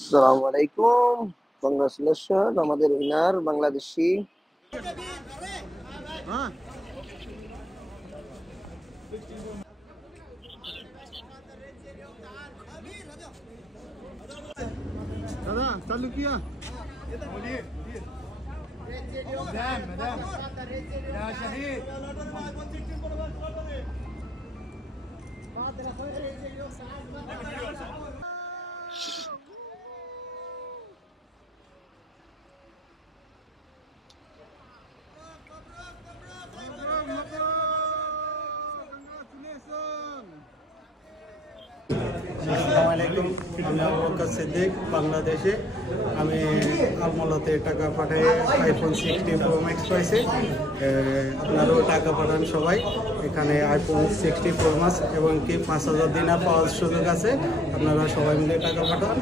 আসসালামু আলাইকুম। কংগ্রাচুলেশন আমাদের উইনার বাংলাদেশি। दादा चालू किया مدام مدام يا شهيد আসসালামু আলাইকুম। আমি আবু বকর সিদ্দিক, বাংলাদেশে। আমি আমলাতে টাকা পাঠাই, আইফোন 60 প্রো ম্যাক্স পাইছি। আপনারাও টাকা পাঠান সবাই। এখানে আইফোন 60 প্রো ম্যাক্স এবং কি 5000 দিনার পাওয়ার সুযোগ আছে। আপনারা সবাই মিলে টাকা পাঠান।